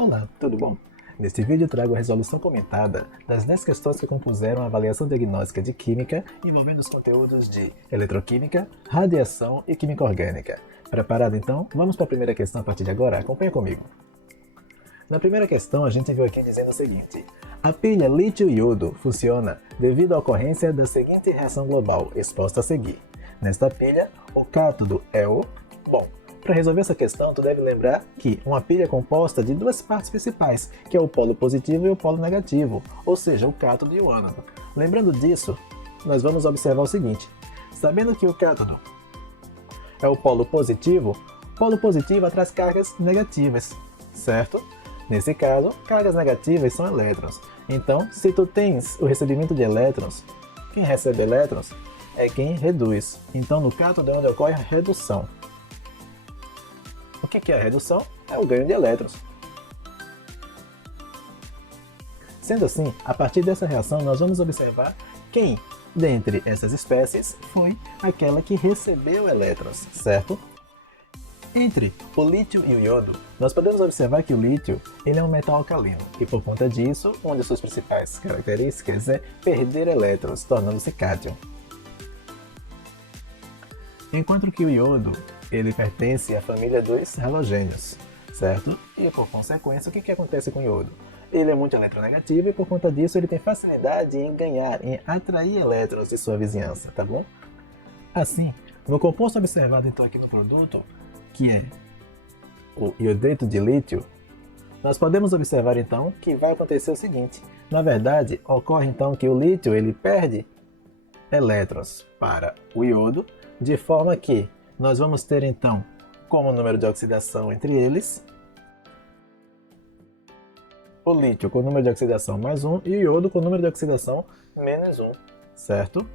Olá, tudo bom? Neste vídeo trago a resolução comentada das 10 questões que compuseram a avaliação diagnóstica de Química envolvendo os conteúdos de Eletroquímica, Radiação e Química Orgânica. Preparado então? Vamos para a primeira questão a partir de agora? Acompanha comigo. Na primeira questão a gente viu aqui dizendo o seguinte: a pilha lítio-iodo funciona devido à ocorrência da seguinte reação global exposta a seguir. Nesta pilha, o cátodo é o... Bom, para resolver essa questão, tu deve lembrar que uma pilha é composta de duas partes principais, que é o polo positivo e o polo negativo, ou seja, o cátodo e o ânodo. Lembrando disso, nós vamos observar o seguinte: sabendo que o cátodo é o polo positivo atrai cargas negativas, certo? Nesse caso, cargas negativas são elétrons. Então, se tu tens o recebimento de elétrons, quem recebe elétrons é quem reduz. Então, no cátodo é onde ocorre a redução. O que é a redução? É o ganho de elétrons. Sendo assim, a partir dessa reação nós vamos observar quem, dentre essas espécies, foi aquela que recebeu elétrons, certo? Entre o lítio e o iodo, nós podemos observar que o lítio ele é um metal alcalino e por conta disso, uma de suas principais características é perder elétrons, tornando-se cátion. Enquanto que o iodo ele pertence à família dos halogênios, certo? E por consequência, o que acontece com o iodo? Ele é muito eletronegativo e por conta disso ele tem facilidade em ganhar, em atrair elétrons de sua vizinhança, tá bom? Assim, no composto observado então aqui no produto, que é o iodeto de lítio, nós podemos observar então que vai acontecer o seguinte: na verdade, ocorre então que o lítio ele perde elétrons para o iodo, de forma que nós vamos ter então como número de oxidação entre eles o lítio com o número de oxidação mais 1 e o iodo com o número de oxidação menos 1, certo?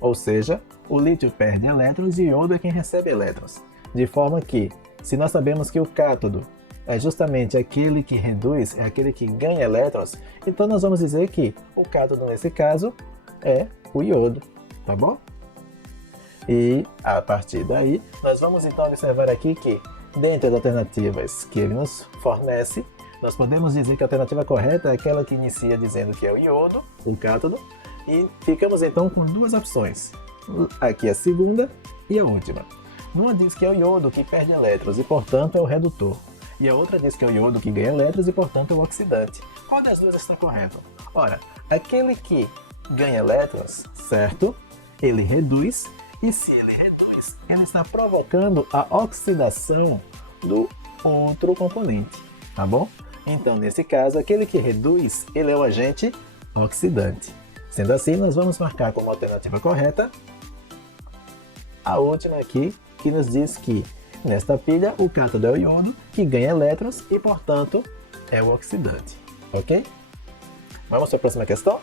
Ou seja, o lítio perde elétrons e o iodo é quem recebe elétrons. De forma que, se nós sabemos que o cátodo é justamente aquele que reduz, é aquele que ganha elétrons, então nós vamos dizer que o cátodo nesse caso é o iodo, tá bom? E a partir daí, nós vamos então observar aqui que, dentre as alternativas que ele nos fornece, nós podemos dizer que a alternativa correta é aquela que inicia dizendo que é o iodo, o cátodo, e ficamos então com duas opções. Aqui a segunda e a última. Uma diz que é o iodo que perde elétrons e, portanto, é o redutor. E a outra diz que é o iodo que ganha elétrons e, portanto, é o oxidante. Qual das duas está correto? Ora, aquele que ganha elétrons, certo? Ele reduz. E se ele reduz, ele está provocando a oxidação do outro componente, tá bom? Então, nesse caso, aquele que reduz, ele é o agente oxidante. Sendo assim, nós vamos marcar como alternativa correta a última aqui, que nos diz que, nesta pilha, o cátodo é o iodo, que ganha elétrons e, portanto, é o oxidante, ok? Vamos para a próxima questão?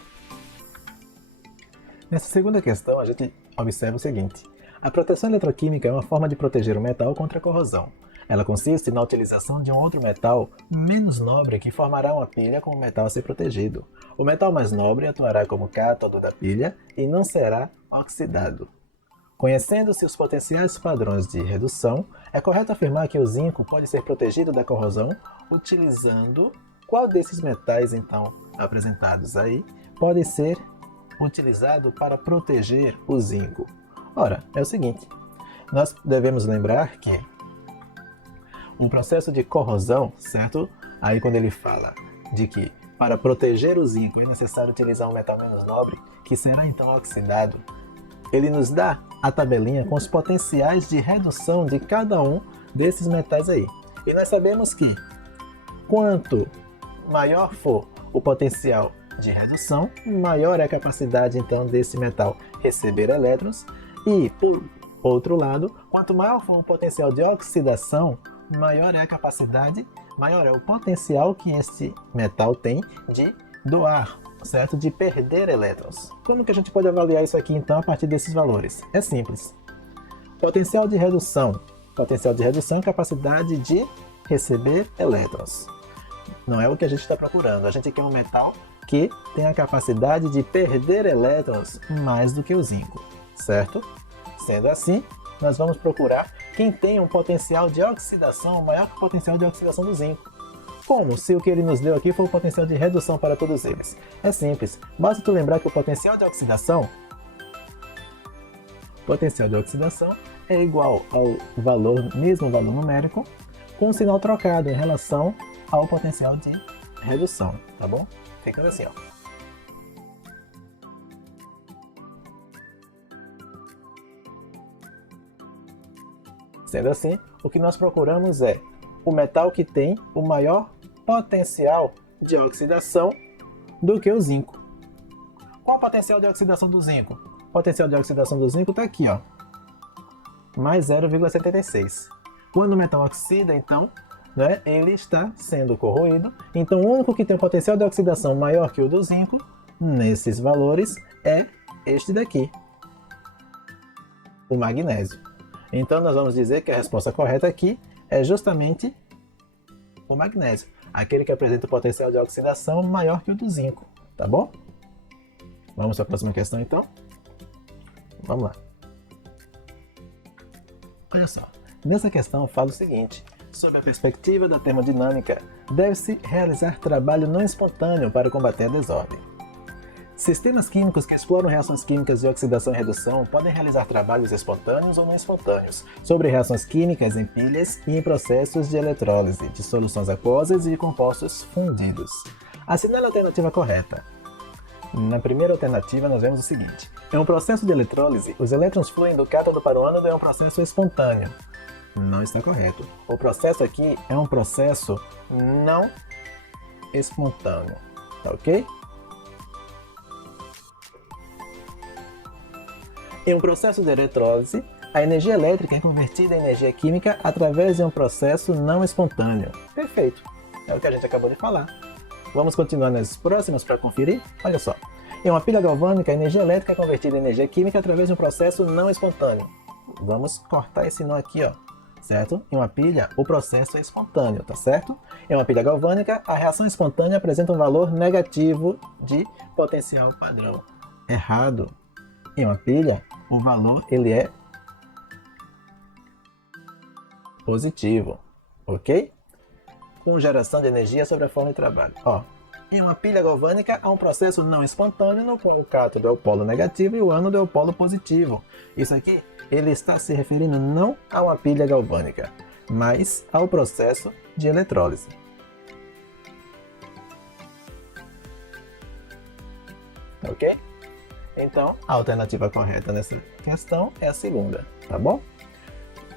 Nessa segunda questão, a gente observa o seguinte: a proteção eletroquímica é uma forma de proteger o metal contra a corrosão. Ela consiste na utilização de um outro metal menos nobre que formará uma pilha com o metal a ser protegido. O metal mais nobre atuará como cátodo da pilha e não será oxidado. Conhecendo-se os potenciais padrões de redução, é correto afirmar que o zinco pode ser protegido da corrosão utilizando qual desses metais, então, apresentados aí, pode ser utilizado para proteger o zinco? Ora, é o seguinte: nós devemos lembrar que um processo de corrosão, certo? Aí quando ele fala de que para proteger o zinco é necessário utilizar um metal menos nobre, que será então oxidado, ele nos dá a tabelinha com os potenciais de redução de cada um desses metais aí. E nós sabemos que quanto maior for o potencial de redução, maior é a capacidade então desse metal receber elétrons, e por outro lado, quanto maior for o potencial de oxidação, maior é a capacidade, maior é o potencial que esse metal tem de doar, certo? De perder elétrons. Como que a gente pode avaliar isso aqui então a partir desses valores? É simples. Potencial de redução. Potencial de redução é a capacidade de receber elétrons. Não é o que a gente está procurando. A gente quer um metal que tem a capacidade de perder elétrons mais do que o zinco, certo? Sendo assim, nós vamos procurar quem tem um potencial de oxidação maior que o potencial de oxidação do zinco. Como? Se o que ele nos deu aqui foi o potencial de redução para todos eles. É simples, basta tu lembrar que o potencial de oxidação é igual ao mesmo valor numérico, com um sinal trocado em relação ao potencial de redução, tá bom? Ficando assim, ó. Sendo assim, o que nós procuramos é o metal que tem o maior potencial de oxidação do que o zinco. Qual o potencial de oxidação do zinco? O potencial de oxidação do zinco está aqui, ó, mais 0,76. Quando o metal oxida, então, né, ele está sendo corroído. Então, o único que tem um potencial de oxidação maior que o do zinco, nesses valores, é este daqui, o magnésio. Então, nós vamos dizer que a resposta correta aqui é justamente o magnésio, aquele que apresenta o potencial de oxidação maior que o do zinco, tá bom? Vamos para a próxima questão, então? Vamos lá. Olha só, nessa questão fala o seguinte: sob a perspectiva da termodinâmica, deve-se realizar trabalho não espontâneo para combater a desordem. Sistemas químicos que exploram reações químicas de oxidação e redução podem realizar trabalhos espontâneos ou não espontâneos sobre reações químicas em pilhas e em processos de eletrólise de soluções aquosas e de compostos fundidos. Assinale a alternativa correta. Na primeira alternativa, nós vemos o seguinte: em um processo de eletrólise, os elétrons fluem do cátodo para o ânodo, é um processo espontâneo. Não está correto. O processo aqui é um processo não espontâneo, tá ok? Em um processo de eletrólise, a energia elétrica é convertida em energia química através de um processo não espontâneo. Perfeito. É o que a gente acabou de falar. Vamos continuar nas próximas para conferir? Olha só. Em uma pilha galvânica, a energia elétrica é convertida em energia química através de um processo não espontâneo. Vamos cortar esse nó aqui, ó. Certo? Em uma pilha, o processo é espontâneo, tá certo? Em uma pilha galvânica, a reação espontânea apresenta um valor negativo de potencial padrão. Errado. Em uma pilha, o valor ele é positivo, ok? Com geração de energia sobre a forma de trabalho. Ó, em uma pilha galvânica, há um processo não espontâneo no qual o cátodo é o polo negativo e o ânodo é o polo positivo. Isso aqui, ele está se referindo não a uma pilha galvânica, mas ao processo de eletrólise. Ok? Então, a alternativa correta nessa questão é a segunda, tá bom?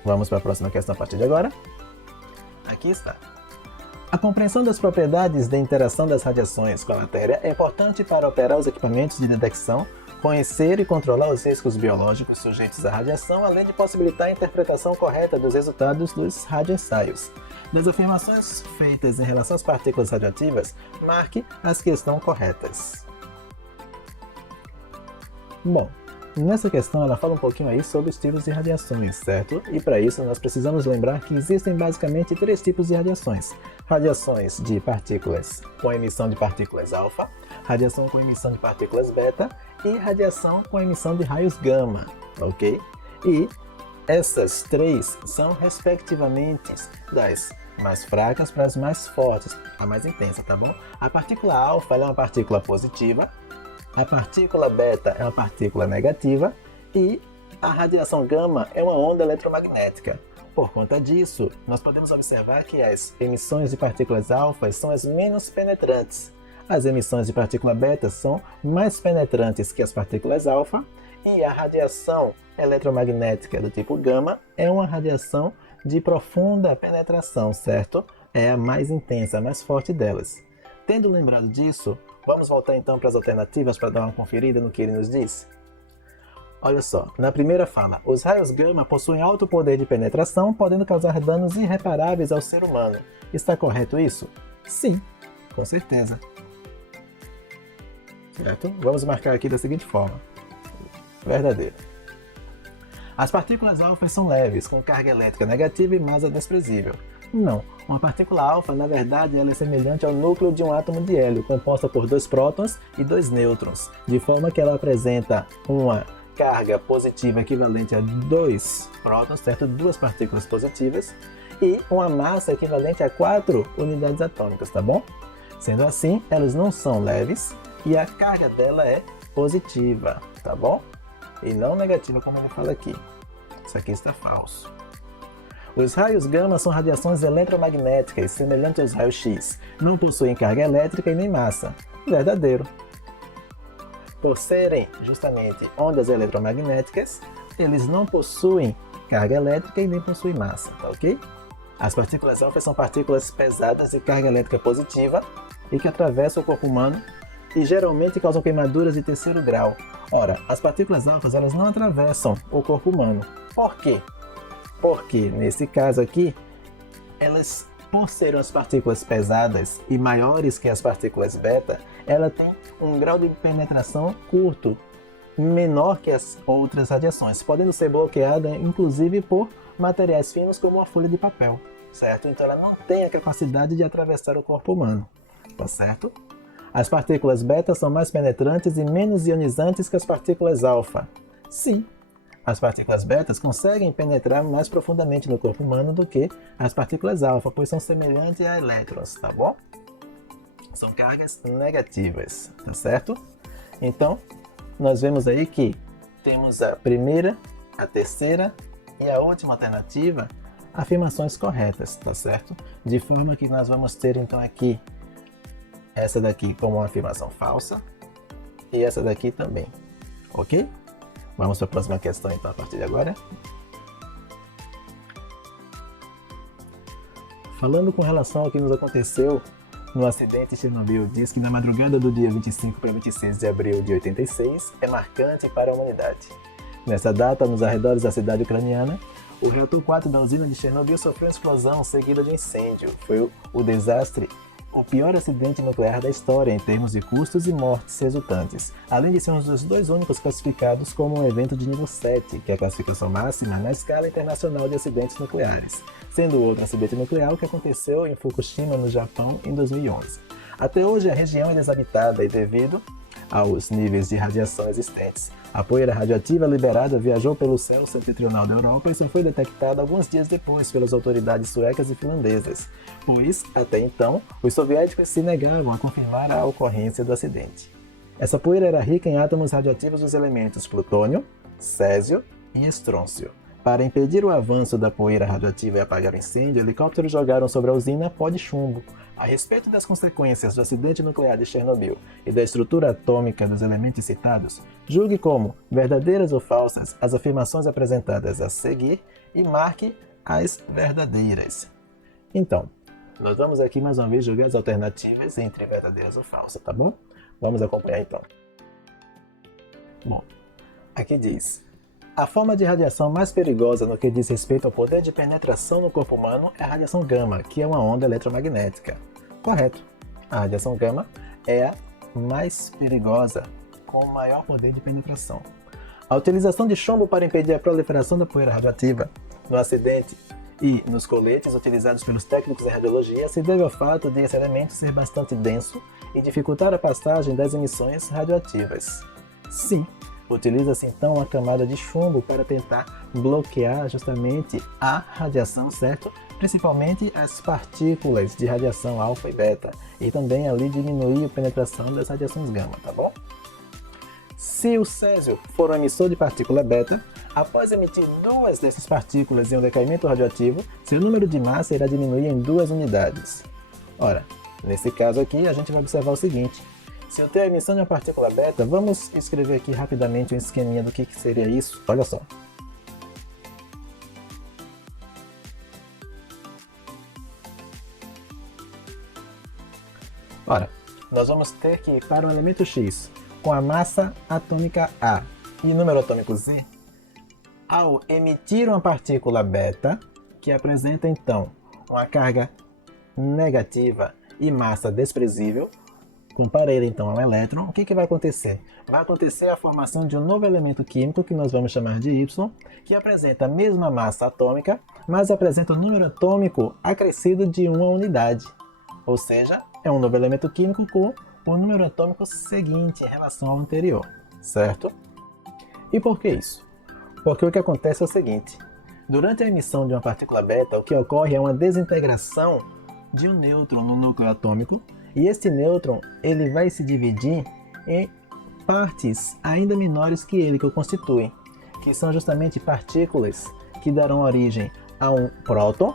Vamos para a próxima questão a partir de agora. Aqui está. A compreensão das propriedades da interação das radiações com a matéria é importante para operar os equipamentos de detecção, conhecer e controlar os riscos biológicos sujeitos à radiação, além de possibilitar a interpretação correta dos resultados dos radioensaios. Das afirmações feitas em relação às partículas radioativas, marque as que estão corretas. Bom, nessa questão ela fala um pouquinho aí sobre os tipos de radiações, certo? E para isso nós precisamos lembrar que existem basicamente 3 tipos de radiações. Radiações de partículas com emissão de partículas alfa, radiação com emissão de partículas beta e radiação com emissão de raios gama, ok? E essas 3 são respectivamente das mais fracas para as mais fortes, a mais intensa, tá bom? A partícula alfa ela é uma partícula positiva, a partícula beta é uma partícula negativa e a radiação gama é uma onda eletromagnética. Por conta disso, nós podemos observar que as emissões de partículas alfa são as menos penetrantes. As emissões de partícula beta são mais penetrantes que as partículas alfa e a radiação eletromagnética do tipo gama é uma radiação de profunda penetração, certo? É a mais intensa, a mais forte delas. Tendo lembrado disso, vamos voltar então para as alternativas para dar uma conferida no que ele nos diz? Olha só, na primeira fala, os raios gama possuem alto poder de penetração, podendo causar danos irreparáveis ao ser humano. Está correto isso? Sim, com certeza. Certo? Vamos marcar aqui da seguinte forma. Verdadeiro. As partículas alfa são leves, com carga elétrica negativa e massa desprezível. Não, uma partícula alfa, na verdade, ela é semelhante ao núcleo de um átomo de hélio, composta por 2 prótons e 2 nêutrons, de forma que ela apresenta uma carga positiva equivalente a 2 prótons, certo? 2 partículas positivas, e uma massa equivalente a 4 unidades atômicas, tá bom? Sendo assim, elas não são leves e a carga dela é positiva, tá bom? E não negativa, como ele fala aqui. Isso aqui está falso. Os raios gama são radiações eletromagnéticas, semelhantes aos raios X. Não possuem carga elétrica e nem massa. Verdadeiro. Por serem justamente ondas eletromagnéticas, eles não possuem carga elétrica e nem possuem massa, tá ok? As partículas alfa são partículas pesadas de carga elétrica positiva e que atravessam o corpo humano e geralmente causam queimaduras de terceiro grau. Ora, as partículas alfas elas não atravessam o corpo humano. Por quê? Porque, nesse caso aqui, elas, por serem as partículas pesadas e maiores que as partículas beta, ela tem um grau de penetração curto, menor que as outras radiações, podendo ser bloqueada inclusive por materiais finos como a folha de papel, certo? Então ela não tem a capacidade de atravessar o corpo humano, tá certo? As partículas beta são mais penetrantes e menos ionizantes que as partículas alfa. Sim, as partículas betas conseguem penetrar mais profundamente no corpo humano do que as partículas alfa, pois são semelhantes a elétrons, tá bom? São cargas negativas, tá certo? Então, nós vemos aí que temos a primeira, a terceira e a última alternativa, afirmações corretas, tá certo? De forma que nós vamos ter então aqui essa daqui como uma afirmação falsa e essa daqui também, ok? Vamos para a próxima questão então a partir de agora. Falando com relação ao que nos aconteceu no acidente de Chernobyl, diz que na madrugada do dia 25 para 26 de abril de 86 é marcante para a humanidade. Nessa data, nos arredores da cidade ucraniana, o reator 4 da usina de Chernobyl sofreu uma explosão seguida de um incêndio. Foi o desastre, o pior acidente nuclear da história em termos de custos e mortes resultantes, além de ser um dos dois únicos classificados como um evento de nível 7, que é a classificação máxima na escala internacional de acidentes nucleares, sendo o outro acidente nuclear que aconteceu em Fukushima, no Japão, em 2011. Até hoje a região é desabitada e devido aos níveis de radiação existentes. A poeira radioativa liberada viajou pelo céu setentrional da Europa e só foi detectada alguns dias depois pelas autoridades suecas e finlandesas, pois, até então, os soviéticos se negavam a confirmar a ocorrência do acidente. Essa poeira era rica em átomos radioativos dos elementos plutônio, césio e estrôncio. Para impedir o avanço da poeira radioativa e apagar o incêndio, helicópteros jogaram sobre a usina pó de chumbo. A respeito das consequências do acidente nuclear de Chernobyl e da estrutura atômica dos elementos citados, julgue como verdadeiras ou falsas as afirmações apresentadas a seguir e marque as verdadeiras. Então, nós vamos aqui mais uma vez julgar as alternativas entre verdadeiras ou falsas, tá bom? Vamos acompanhar então. Bom, aqui diz: a forma de radiação mais perigosa no que diz respeito ao poder de penetração no corpo humano é a radiação gama, que é uma onda eletromagnética. Correto. A radiação gama é a mais perigosa, com maior poder de penetração. A utilização de chumbo para impedir a proliferação da poeira radioativa no acidente e nos coletes utilizados pelos técnicos em radiologia se deve ao fato de esse elemento ser bastante denso e dificultar a passagem das emissões radioativas. Sim. Utiliza-se então uma camada de chumbo para tentar bloquear justamente a radiação, certo? Principalmente as partículas de radiação alfa e beta, e também ali diminuir a penetração das radiações gama, tá bom? Se o césio for um emissor de partícula beta, após emitir duas dessas partículas em um decaimento radioativo, seu número de massa irá diminuir em 2 unidades. Ora, nesse caso aqui a gente vai observar o seguinte: se eu tenho a emissão de uma partícula beta, vamos escrever aqui rapidamente um esqueminha do que seria isso. Olha só. Ora, nós vamos ter que, para um elemento X com a massa atômica A e número atômico Z, ao emitir uma partícula beta, que apresenta então uma carga negativa e massa desprezível, compara ele então ao elétron, o que vai acontecer? Vai acontecer a formação de um novo elemento químico que nós vamos chamar de Y, que apresenta a mesma massa atômica, mas apresenta um número atômico acrescido de 1 unidade. Ou seja, é um novo elemento químico com o número atômico seguinte em relação ao anterior, certo? E por que isso? Porque o que acontece é o seguinte: Durante a emissão de uma partícula beta, o que ocorre é uma desintegração de um nêutron no núcleo atômico, e esse nêutron ele vai se dividir em partes ainda menores que ele, que o constituem, que são justamente partículas que darão origem a um próton,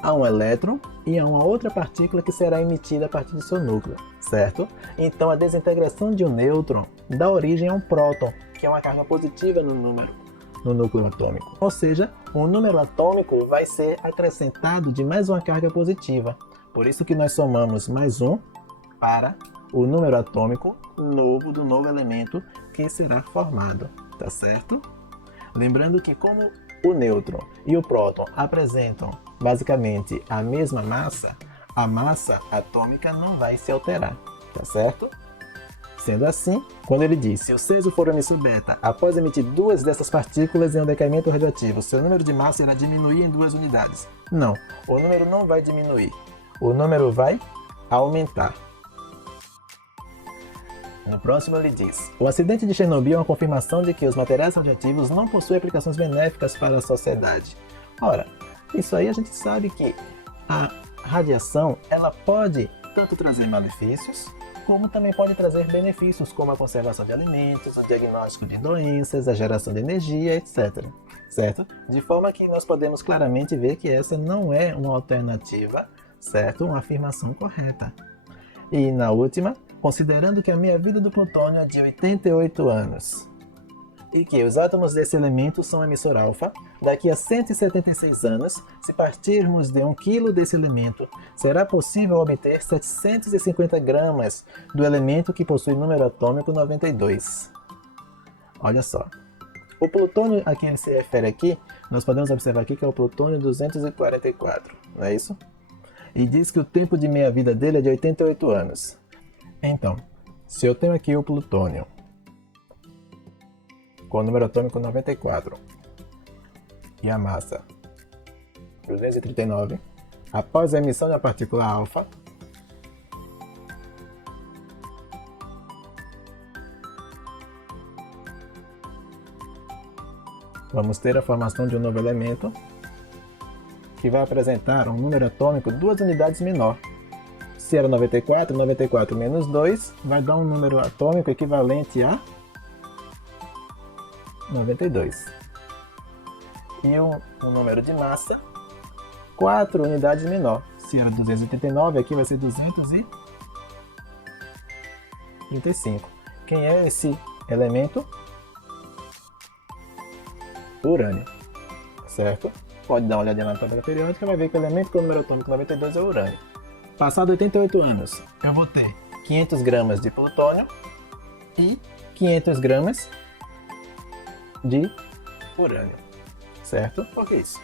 a um elétron e a uma outra partícula que será emitida a partir do seu núcleo, certo? Então a desintegração de um nêutron dá origem a um próton, que é uma carga positiva no núcleo atômico. Ou seja, um número atômico vai ser acrescentado de mais uma carga positiva. Por isso que nós somamos mais um para o número atômico novo do novo elemento que será formado, tá certo? Lembrando que como o nêutron e o próton apresentam basicamente a mesma massa, a massa atômica não vai se alterar, tá certo? Sendo assim, quando ele diz, se o ceso for um emissor beta, após emitir duas dessas partículas em um decaimento radioativo, seu número de massa irá diminuir em 2 unidades. Não, o número não vai diminuir, o número vai aumentar. No próximo ele diz, o acidente de Chernobyl é uma confirmação de que os materiais radioativos não possuem aplicações benéficas para a sociedade. Ora, isso aí a gente sabe que a radiação ela pode tanto trazer malefícios, como também pode trazer benefícios, como a conservação de alimentos, o diagnóstico de doenças, a geração de energia, etc. Certo? De forma que nós podemos claramente ver que essa não é uma alternativa, certo? Uma afirmação correta. E na última, considerando que a meia-vida do plutônio é de 88 anos e que os átomos desse elemento são emissor alfa, daqui a 176 anos, se partirmos de 1 kg desse elemento, será possível obter 750 gramas do elemento que possui número atômico 92. Olha só. O plutônio a quem se refere aqui, nós podemos observar aqui que é o plutônio 244, não é isso? E diz que o tempo de meia-vida dele é de 88 anos. Então, se eu tenho aqui o plutônio com o número atômico 94 e a massa 239, após a emissão da partícula alfa, vamos ter a formação de um novo elemento que vai apresentar um número atômico 2 unidades menor. Se era 94, 94 menos 2 vai dar um número atômico equivalente a 92. E um número de massa 4 unidades menor. Se era 289, aqui vai ser 235. Quem é esse elemento? Urânio. Certo? Pode dar uma olhadinha na tabela periódica e vai ver que o elemento com o número atômico 92 é o urânio. Passado 88 anos, eu vou ter 500 gramas de plutônio e 500 gramas de urânio, certo? Por que isso?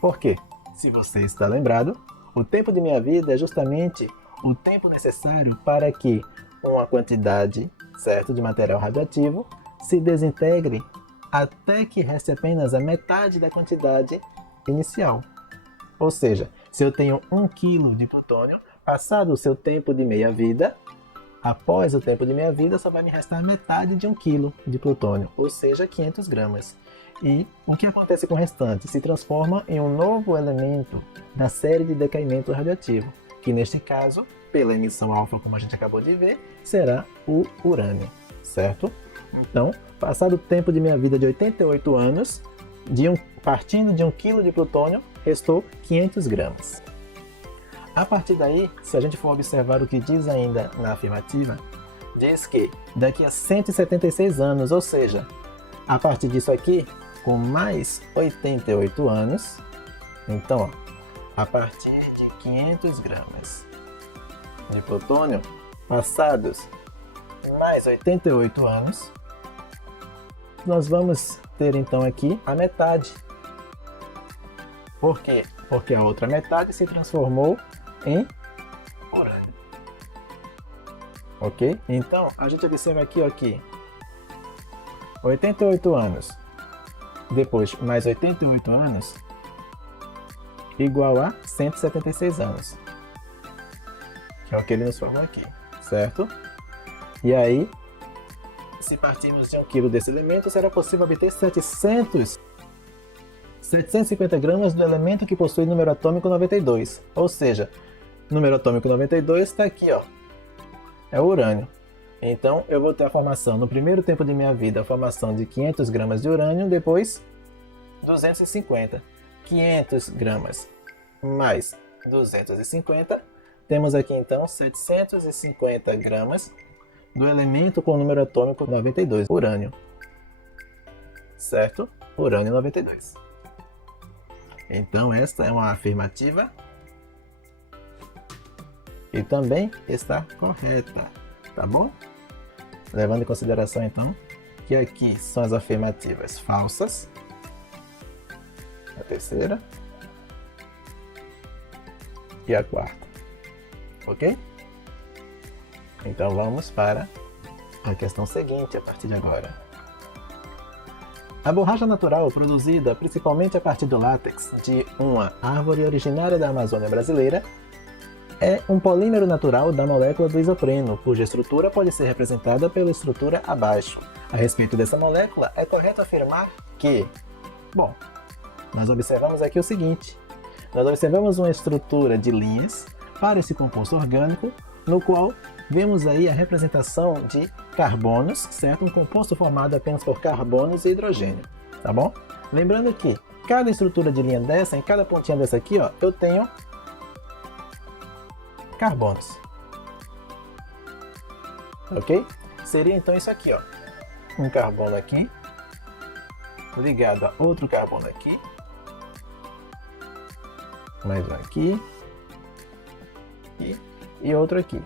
Porque, se você está lembrado, o tempo de minha vida é justamente o tempo necessário para que uma quantidade, certo, de material radioativo se desintegre até que reste apenas a metade da quantidade inicial. Ou seja, se eu tenho 1 kg de plutônio, passado o seu tempo de meia-vida, após o tempo de meia-vida, só vai me restar metade de 1 kg de plutônio, ou seja, 500 gramas. E o que acontece com o restante? Se transforma em um novo elemento da série de decaimento radioativo, que neste caso, pela emissão alfa, como a gente acabou de ver, será o urânio, certo? Então, passado o tempo de meia-vida de 88 anos, partindo de 1 kg de plutônio, restou 500 gramas. A partir daí, se a gente for observar o que diz ainda na afirmativa, diz que daqui a 176 anos, ou seja, a partir disso aqui, com mais 88 anos, então, ó, a partir de 500 gramas de plutônio, passados mais 88 anos, nós vamos ter então aqui a metade. Por quê? Porque a outra metade se transformou em urânio. Ok? Então, a gente observa aqui, ó, que 88 anos, depois mais 88 anos, igual a 176 anos. Que é o que ele nos formou aqui, certo? E aí, se partirmos de 1 kg desse elemento, será possível obter 700 750 gramas do elemento que possui número atômico 92. Ou seja, número atômico 92 está aqui, ó. É o urânio. Então, eu vou ter a formação, no primeiro tempo de minha vida, a formação de 500 gramas de urânio, depois 250. 500 gramas mais 250, temos aqui então 750 gramas do elemento com o número atômico 92, urânio. Certo? Urânio 92. Então, esta é uma afirmativa e também está correta, tá bom? Levando em consideração, então, que aqui são as afirmativas falsas, a terceira e a quarta, ok? Então, vamos para a questão seguinte a partir de agora. A borracha natural, produzida principalmente a partir do látex de uma árvore originária da Amazônia brasileira, é um polímero natural da molécula do isopreno, cuja estrutura pode ser representada pela estrutura abaixo. A respeito dessa molécula, é correto afirmar que... Bom, nós observamos aqui o seguinte. Nós observamos uma estrutura de linhas para esse composto orgânico, no qual vemos aí a representação de carbonos, certo? Um composto formado apenas por carbonos e hidrogênio, tá bom? Lembrando que cada estrutura de linha dessa, em cada pontinha dessa aqui, ó, eu tenho carbonos, ok? Seria então isso aqui, ó, um carbono aqui, ligado a outro carbono aqui, mais um aqui, e outro aqui.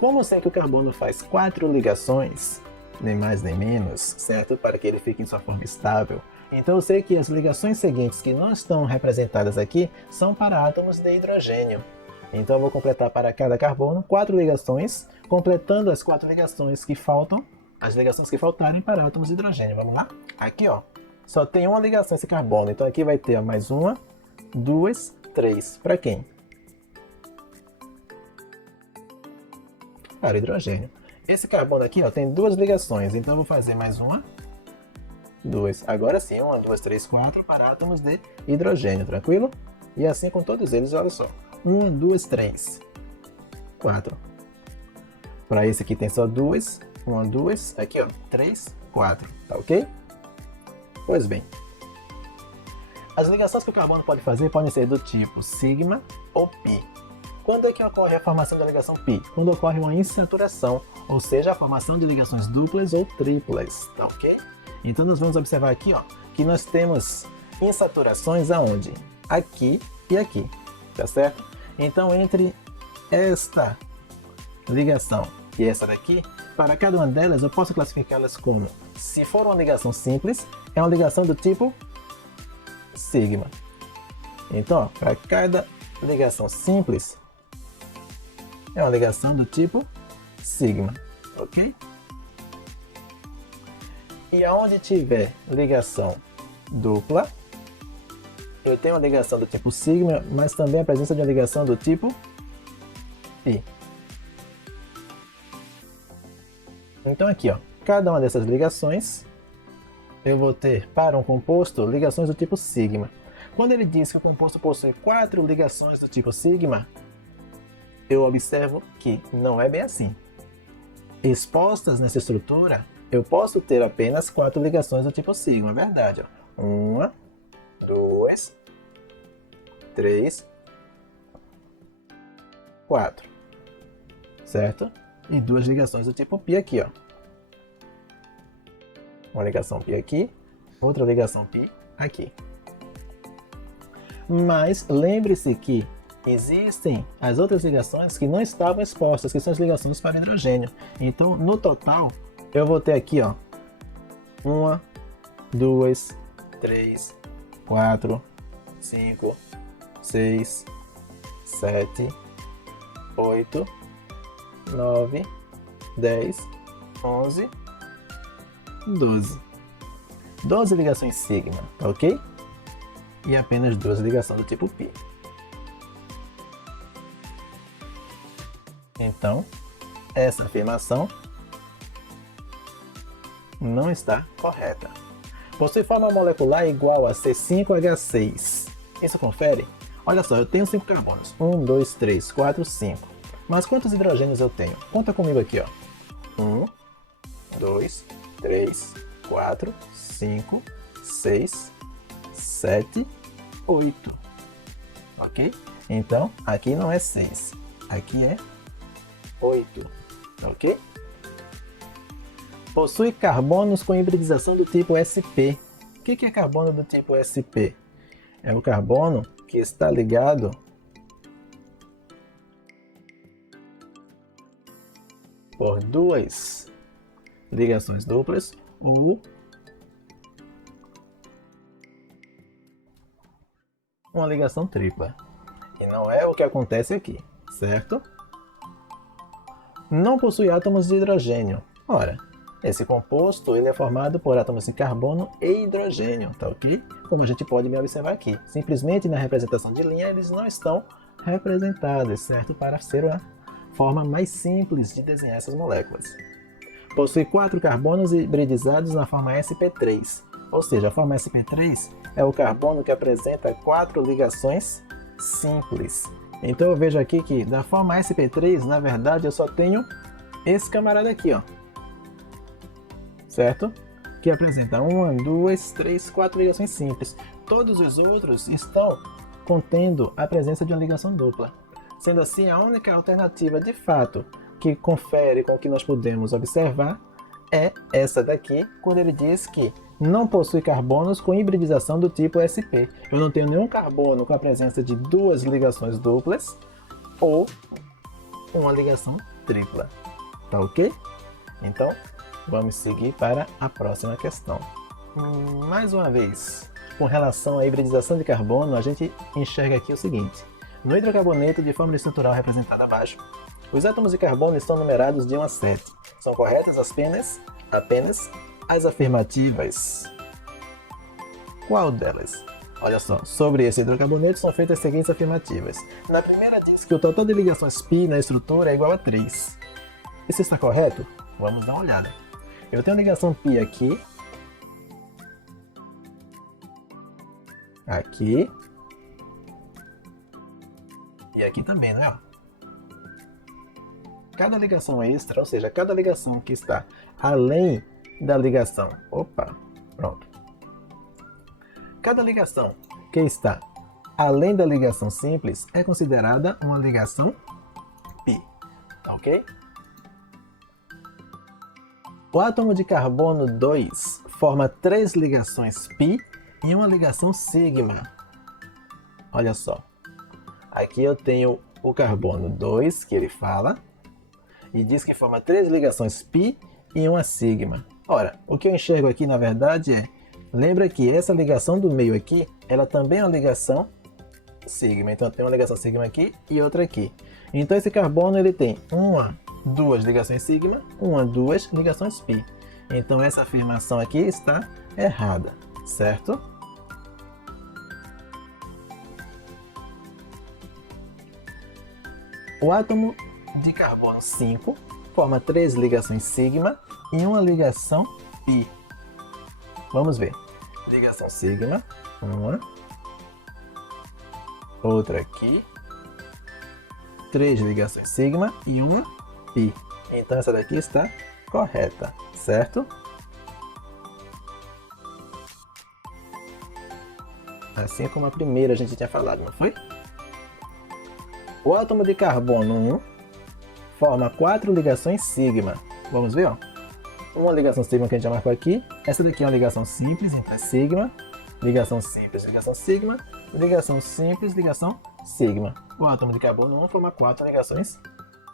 Como eu sei que o carbono faz 4 ligações, nem mais nem menos, certo? Para que ele fique em sua forma estável. Então eu sei que as ligações seguintes que não estão representadas aqui são para átomos de hidrogênio. Então eu vou completar para cada carbono 4 ligações, completando as 4 ligações que faltam, as ligações que faltarem para átomos de hidrogênio. Vamos lá? Aqui, ó, só tem uma ligação esse carbono. Então aqui vai ter mais uma, 2, 3. Para quem? Para hidrogênio. Esse carbono aqui, ó, tem 2 ligações. Então eu vou fazer mais uma, 2. Agora sim, 1, 2, 3, 4 para átomos de hidrogênio, tranquilo? E assim com todos eles, olha só. 1, 2, 3, 4. Para esse aqui tem só 2. 1, 2. Aqui, ó, 3, 4. Tá ok? Pois bem. As ligações que o carbono pode fazer podem ser do tipo sigma ou pi. Quando é que ocorre a formação da ligação pi? Quando ocorre uma insaturação, ou seja, a formação de ligações duplas ou triplas, tá ok? Então nós vamos observar aqui, ó, que nós temos insaturações aonde? Aqui e aqui, tá certo? Então entre esta ligação e essa daqui, para cada uma delas eu posso classificá-las como, se for uma ligação simples, é uma ligação do tipo sigma. Então, ó, para cada ligação simples, é uma ligação do tipo sigma, ok? E aonde tiver ligação dupla, eu tenho uma ligação do tipo sigma, mas também a presença de uma ligação do tipo pi. Então aqui, ó, cada uma dessas ligações, eu vou ter para um composto ligações do tipo sigma. Quando ele diz que o composto possui 4 ligações do tipo sigma, eu observo que não é bem assim. Expostas nessa estrutura, eu posso ter apenas 4 ligações do tipo sigma, é verdade. 1, 2, 3, 4, certo? E 2 ligações do tipo pi aqui, ó. Uma ligação pi aqui, outra ligação pi aqui. Mas lembre-se que existem as outras ligações que não estavam expostas, que são as ligações para hidrogênio. Então, no total, eu vou ter aqui, ó, 1, 2, 3, 4, 5, 6, 7, 8, 9, 10, 11, 12. 12 ligações sigma, tá ok? E apenas 2 ligações do tipo pi. Então, essa afirmação não está correta. Possui forma molecular igual a C5H6. Isso confere? Olha só, eu tenho 5 carbonos. 1, 2, 3, 4, 5. Mas quantos hidrogênios eu tenho? Conta comigo aqui, ó. 1, 2, 3, 4, 5, 6, 7, 8. Ok? Então, aqui não é 6. Aqui é 8. Ok? Possui carbonos com hibridização do tipo sp. O que é carbono do tipo sp? É o carbono que está ligado por duas ligações duplas ou uma ligação tripla. E não é o que acontece aqui, certo? Não possui átomos de hidrogênio. Ora, esse composto ele é formado por átomos de carbono e hidrogênio, tá ok? Como a gente pode observar aqui. Simplesmente na representação de linha eles não estão representados, certo? Para ser a forma mais simples de desenhar essas moléculas. Possui 4 carbonos hibridizados na forma sp3. Ou seja, a forma sp3 é o carbono que apresenta 4 ligações simples. Então eu vejo aqui que da forma sp3, na verdade eu só tenho esse camarada aqui, ó. Certo? Que apresenta 1, 2, 3, 4 ligações simples. Todos os outros estão contendo a presença de uma ligação dupla. Sendo assim, a única alternativa de fato que confere com o que nós podemos observar é essa daqui, quando ele diz que não possui carbonos com hibridização do tipo sp. Eu não tenho nenhum carbono com a presença de duas ligações duplas ou uma ligação tripla. Tá ok? Então, vamos seguir para a próxima questão. Mais uma vez, com relação à hibridização de carbono, a gente enxerga aqui o seguinte. No hidrocarboneto de fórmula estrutural representada abaixo, os átomos de carbono estão numerados de 1 a 7. São corretas apenas as afirmativas. Qual delas? Olha só, sobre esse hidrocarboneto são feitas as seguintes afirmativas. Na primeira diz que o total de ligações π na estrutura é igual a 3. Isso está correto? Vamos dar uma olhada. Eu tenho ligação π aqui, aqui e aqui também, não é? Cada ligação extra, ou seja, cada ligação que está além da ligação, pronto. Cada ligação que está além da ligação simples é considerada uma ligação π, ok? O átomo de carbono 2 forma 3 ligações π e uma ligação sigma. Olha só, aqui eu tenho o carbono 2 que ele fala e diz que forma 3 ligações π e uma sigma. Ora, o que eu enxergo aqui na verdade é, lembra que essa ligação do meio aqui, ela também é uma ligação sigma. Então tem uma ligação sigma aqui e outra aqui. Então esse carbono ele tem duas ligações sigma, duas ligações π. Então essa afirmação aqui está errada, certo? O átomo de carbono 5 forma 3 ligações sigma e uma ligação π. Vamos ver. Ligação sigma, uma. Outra aqui. 3 ligações sigma e uma π. Então essa daqui está correta, certo? Assim como a primeira a gente tinha falado, não foi? O átomo de carbono 1 forma 4 ligações sigma. Vamos ver, ó. Uma ligação sigma que a gente já marcou aqui. Essa daqui é uma ligação simples, então é sigma. Ligação simples, ligação sigma. Ligação simples, ligação sigma. O átomo de carbono 1 forma 4 ligações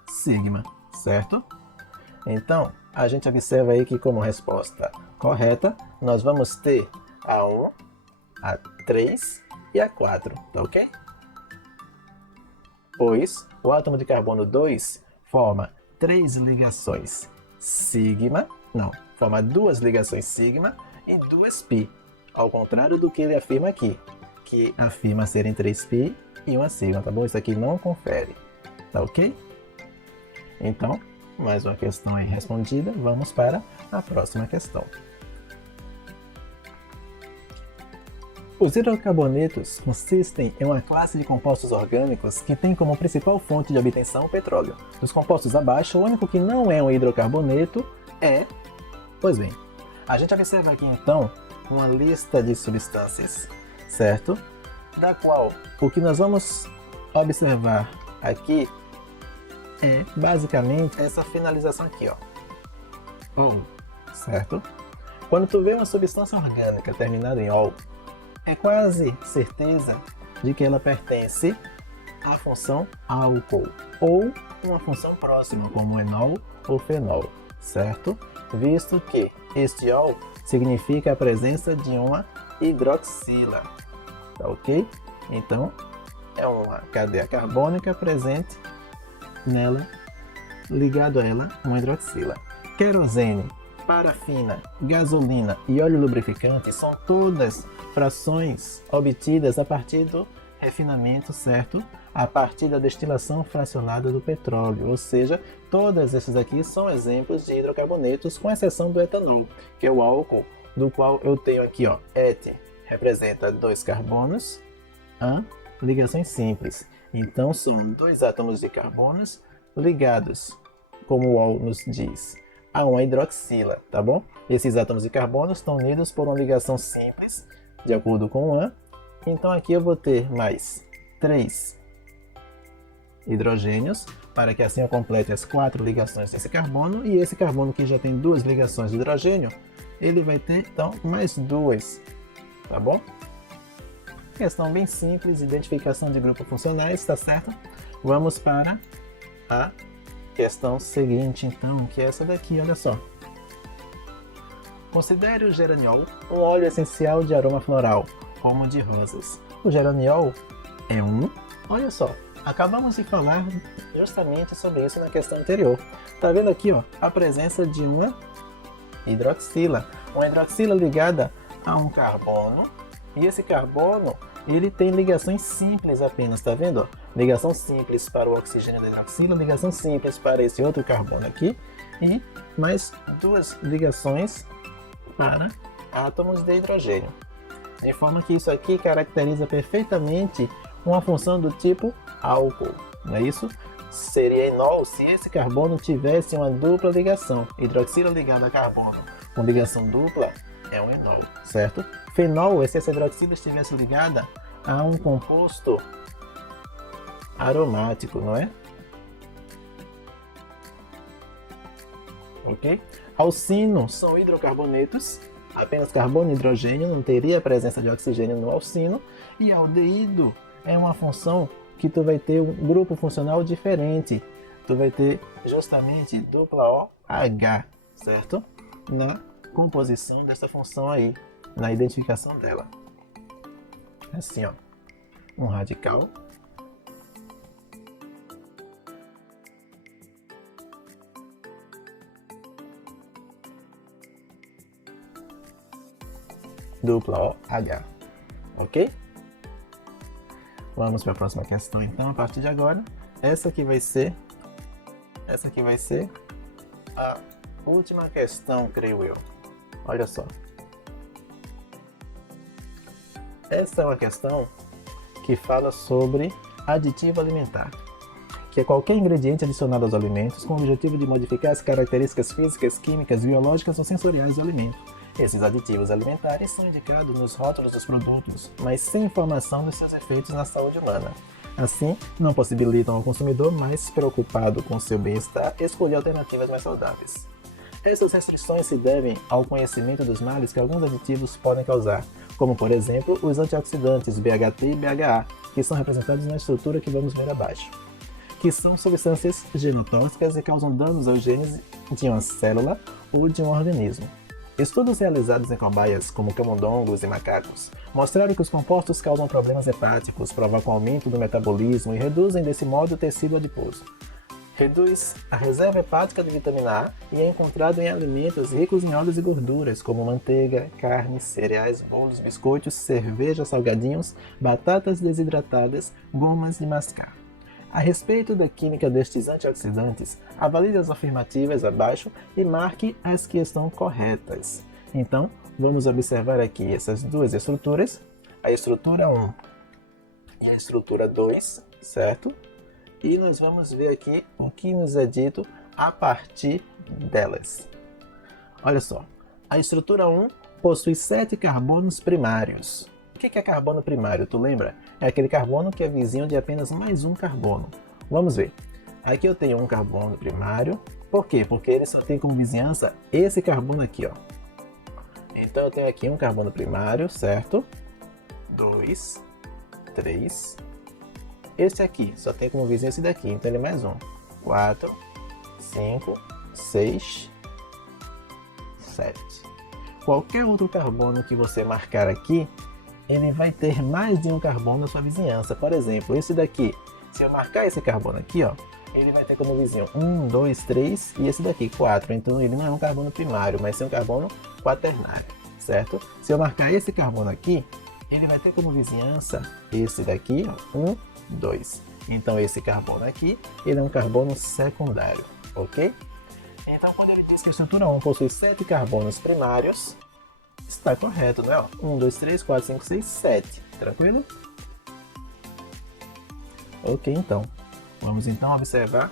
sigma, certo? Então, a gente observa aí que como resposta correta, nós vamos ter a 1, a 3 e a 4, tá ok? Pois o átomo de carbono 2 forma 3 ligações sigma, forma 2 ligações sigma e 2 π, ao contrário do que ele afirma aqui, que afirma serem 3 π e uma sigma, tá bom? Isso aqui não confere, tá ok? Então, mais uma questão aí respondida, vamos para a próxima questão. Os hidrocarbonetos consistem em uma classe de compostos orgânicos que tem como principal fonte de obtenção o petróleo. Dos compostos abaixo, o único que não é um hidrocarboneto é... Pois bem, a gente observa aqui então uma lista de substâncias, certo? Da qual o que nós vamos observar aqui é basicamente essa finalização aqui, ó. Certo? Quando tu vê uma substância orgânica terminada em ol, é quase certeza de que ela pertence à função álcool ou uma função próxima, como enol ou fenol, certo? Visto que este ol significa a presença de uma hidroxila, tá ok? Então, é uma cadeia carbônica presente nela, ligado a ela, uma hidroxila. Querosene, parafina, gasolina e óleo lubrificante são todas frações obtidas a partir do refinamento, certo? A partir da destilação fracionada do petróleo, ou seja, todas esses aqui são exemplos de hidrocarbonetos, com exceção do etanol, que é o álcool, do qual eu tenho aqui, ó, et representa 2 carbonos, ligações simples. Então são 2 átomos de carbonos ligados, como o ol nos diz, a uma hidroxila, tá bom? Esses átomos de carbono estão unidos por uma ligação simples, de acordo com o Então aqui eu vou ter mais 3 hidrogênios, para que assim eu complete as 4 ligações desse carbono, e esse carbono que já tem 2 ligações de hidrogênio, ele vai ter então mais 2, tá bom? Questão bem simples, identificação de grupos funcionais, tá certo? Vamos para a questão seguinte então, que é essa daqui, olha só. Considere o geraniol um óleo essencial de aroma floral, como de rosas. O geraniol é olha só, acabamos de falar justamente sobre isso na questão anterior. Tá vendo aqui, ó, a presença de uma hidroxila ligada a um carbono, e esse carbono ele tem ligações simples apenas, tá vendo? Ó? Ligação simples para o oxigênio da hidroxila, ligação simples para esse outro carbono aqui, e mais 2 ligações para átomos de hidrogênio. De forma que isso aqui caracteriza perfeitamente uma função do tipo álcool, não é isso? Seria enol se esse carbono tivesse uma dupla ligação. Hidroxila ligada a carbono com ligação dupla é um enol, certo? Fenol é se essa hidroxila estivesse ligada a um composto aromático, não é? Ok? Alcino são hidrocarbonetos, apenas carbono e hidrogênio, não teria a presença de oxigênio no alcino. E aldeído é uma função que tu vai ter um grupo funcional diferente. Tu vai ter justamente dupla OH, certo? Na composição dessa função aí, na identificação dela. Assim, ó, um radical dupla OH, ok? Vamos para a próxima questão então, a partir de agora. Essa aqui vai ser a última questão, creio eu. Olha só. Essa é uma questão que fala sobre aditivo alimentar, que é qualquer ingrediente adicionado aos alimentos com o objetivo de modificar as características físicas, químicas, biológicas ou sensoriais do alimento. Esses aditivos alimentares são indicados nos rótulos dos produtos, mas sem informação dos seus efeitos na saúde humana. Assim, não possibilitam ao consumidor mais preocupado com seu bem-estar escolher alternativas mais saudáveis. Essas restrições se devem ao conhecimento dos males que alguns aditivos podem causar, como por exemplo os antioxidantes BHT e BHA, que são representados na estrutura que vamos ver abaixo, que são substâncias genotóxicas e causam danos aos genes de uma célula ou de um organismo. Estudos realizados em cobaias, como camundongos e macacos, mostraram que os compostos causam problemas hepáticos, provocam aumento do metabolismo e reduzem desse modo o tecido adiposo. Reduz a reserva hepática de vitamina A e é encontrado em alimentos ricos em óleos e gorduras, como manteiga, carne, cereais, bolos, biscoitos, cerveja, salgadinhos, batatas desidratadas, gomas de mascar. A respeito da química destes antioxidantes, avalie as afirmativas abaixo e marque as que estão corretas. Então, vamos observar aqui essas duas estruturas. a estrutura 1 e a estrutura 2, certo? E nós vamos ver aqui o que nos é dito a partir delas. Olha só, a estrutura 1 possui 7 carbonos primários. O que é carbono primário? Tu lembra? É aquele carbono que é vizinho de apenas mais um carbono. Vamos ver. Aqui eu tenho um carbono primário. Por quê? Porque ele só tem como vizinhança esse carbono aqui, ó. Então eu tenho aqui um carbono primário, certo? 2, 3. Esse aqui só tem como vizinho esse daqui, então ele é mais um. 4, 5, 6, 7. Qualquer outro carbono que você marcar aqui, ele vai ter mais de um carbono na sua vizinhança. Por exemplo, esse daqui, se eu marcar esse carbono aqui, ó, ele vai ter como vizinho 1, 2, 3 e esse daqui 4. Então ele não é um carbono primário, mas sim um carbono quaternário, certo? Se eu marcar esse carbono aqui, ele vai ter como vizinhança esse daqui, ó, 1, 2. Então esse carbono aqui, ele é um carbono secundário, ok? Então quando ele diz que a estrutura 1 possui 7 carbonos primários, está correto, não é? 1, 2, 3, 4, 5, 6, 7. Tranquilo? Ok, então. Vamos então observar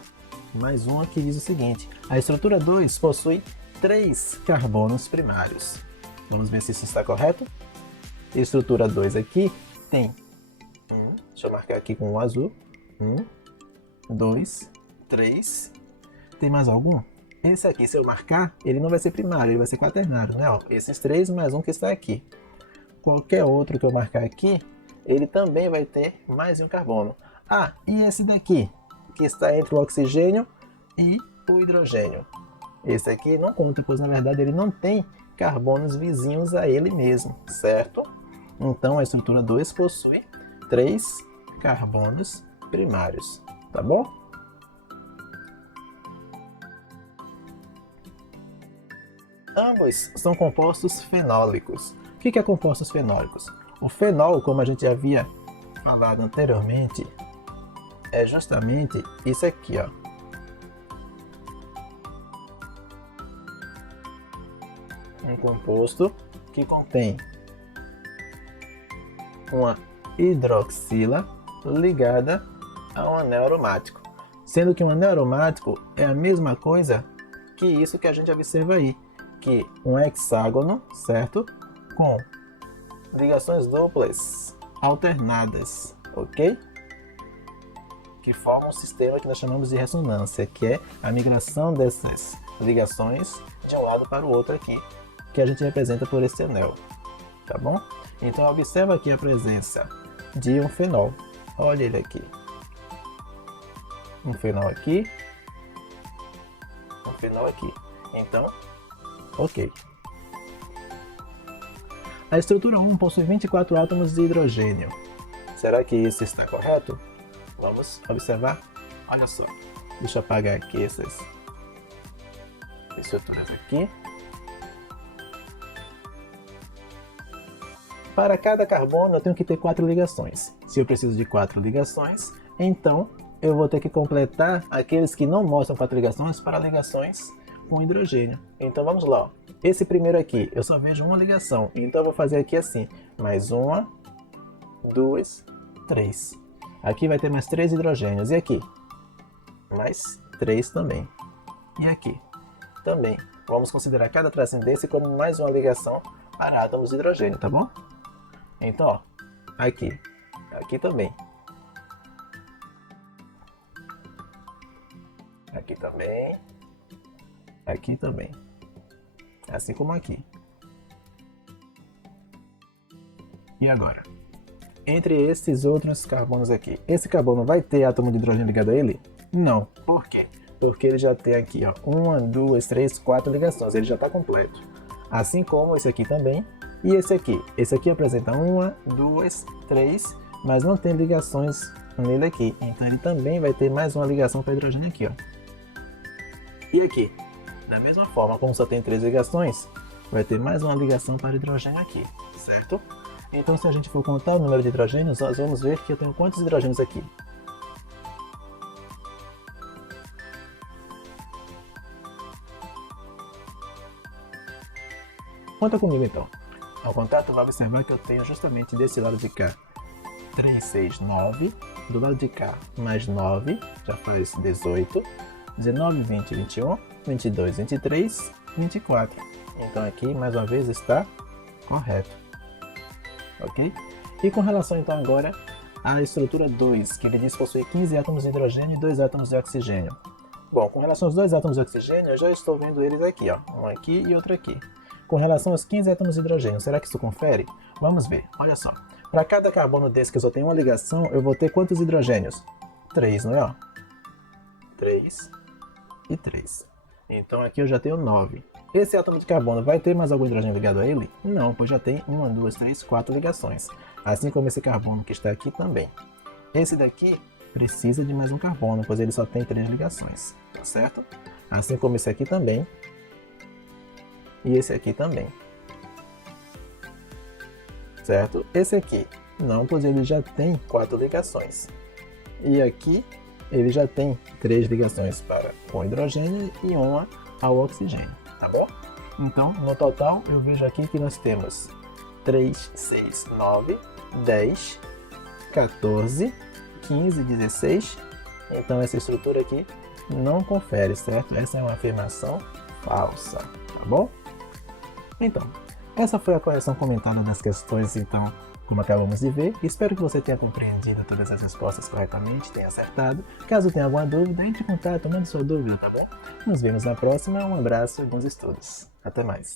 mais uma que diz o seguinte. A estrutura 2 possui 3 carbonos primários. Vamos ver se isso está correto? A estrutura 2 aqui tem deixa eu marcar aqui com o azul. 1, 2, 3. Tem mais algum? Esse aqui, se eu marcar, ele não vai ser primário, ele vai ser quaternário, né? Ó, esses 3 mais um que está aqui. Qualquer outro que eu marcar aqui, ele também vai ter mais um carbono. Ah, e esse daqui, que está entre o oxigênio e o hidrogênio. Esse aqui não conta, pois na verdade ele não tem carbonos vizinhos a ele mesmo, certo? Então a estrutura 2 possui 3 carbonos primários, tá bom? Ambos são compostos fenólicos. O que é compostos fenólicos? O fenol, como a gente já havia falado anteriormente, é justamente isso aqui, ó. Um composto que contém uma hidroxila ligada a um anel aromático. Sendo que um anel aromático é a mesma coisa que isso que a gente observa aí, que um hexágono, certo? Com ligações duplas alternadas, ok? Que formam um sistema que nós chamamos de ressonância, que é a migração dessas ligações de um lado para o outro aqui, que a gente representa por esse anel, tá bom? Então observa aqui a presença de um fenol. Olha ele aqui. Um fenol aqui. Um fenol aqui. Então, ok. A estrutura 1 possui 24 átomos de hidrogênio. Será que isso está correto? Vamos observar? Olha só. Deixa eu apagar aqui essas estruturas aqui. Para cada carbono eu tenho que ter 4 ligações. Se eu preciso de 4 ligações, então eu vou ter que completar aqueles que não mostram 4 ligações para ligações com hidrogênio. Então vamos lá. Ó. Esse primeiro aqui, eu só vejo uma ligação. Então eu vou fazer aqui assim. Mais uma, 2, 3. Aqui vai ter mais 3 hidrogênios. E aqui? Mais 3 também. E aqui? Também. Vamos considerar cada tracinho desse como mais uma ligação para átomos de hidrogênio, tá bom? Então, ó, aqui também. Aqui também. Aqui também. Assim como aqui. E agora? Entre esses outros carbonos aqui, esse carbono vai ter átomo de hidrogênio ligado a ele? Não. Por quê? Porque ele já tem aqui, ó, 1, 2, 3, 4 ligações. Ele já está completo. Assim como esse aqui também. E esse aqui? Esse aqui apresenta 1, 2, 3, mas não tem ligações nele aqui. Então ele também vai ter mais uma ligação para hidrogênio aqui, ó. E aqui? Da mesma forma, como só tem 3 ligações, vai ter mais uma ligação para hidrogênio aqui, certo? Então se a gente for contar o número de hidrogênios, nós vamos ver que eu tenho quantos hidrogênios aqui? Conta comigo então. Ao contato, vai observar que eu tenho justamente desse lado de cá 3, 6, 9. Do lado de cá, mais 9, já faz 18. 19, 20, 21, 22, 23, 24. Então aqui, mais uma vez, está correto. Ok? E com relação então agora à estrutura 2, que ele diz possuir 15 átomos de hidrogênio e 2 átomos de oxigênio. Bom, com relação aos 2 átomos de oxigênio, eu já estou vendo eles aqui, ó, um aqui e outro aqui. Com relação aos 15 átomos de hidrogênio, será que isso confere? Vamos ver, olha só. Para cada carbono desse que eu só tenho uma ligação, eu vou ter quantos hidrogênios? 3, não é? Ó? 3 e 3. Então aqui eu já tenho 9. Esse átomo de carbono vai ter mais algum hidrogênio ligado a ele? Não, pois já tem 1, 2, 3, 4 ligações. Assim como esse carbono que está aqui também. Esse daqui precisa de mais um carbono, pois ele só tem 3 ligações, tá certo? Assim como esse aqui também. E esse aqui também. Certo? Esse aqui não, pois ele já tem 4 ligações. E aqui ele já tem 3 ligações para o hidrogênio e uma ao oxigênio, tá bom? Então, no total, eu vejo aqui que nós temos 3, 6, 9, 10, 14, 15, 16. Então, essa estrutura aqui não confere, certo? Essa é uma afirmação falsa, tá bom? Então, essa foi a correção comentada das questões, então, como acabamos de ver. Espero que você tenha compreendido todas as respostas corretamente, tenha acertado. Caso tenha alguma dúvida, entre em contato, mande sua dúvida, tá bom? Nos vemos na próxima, um abraço e bons estudos. Até mais!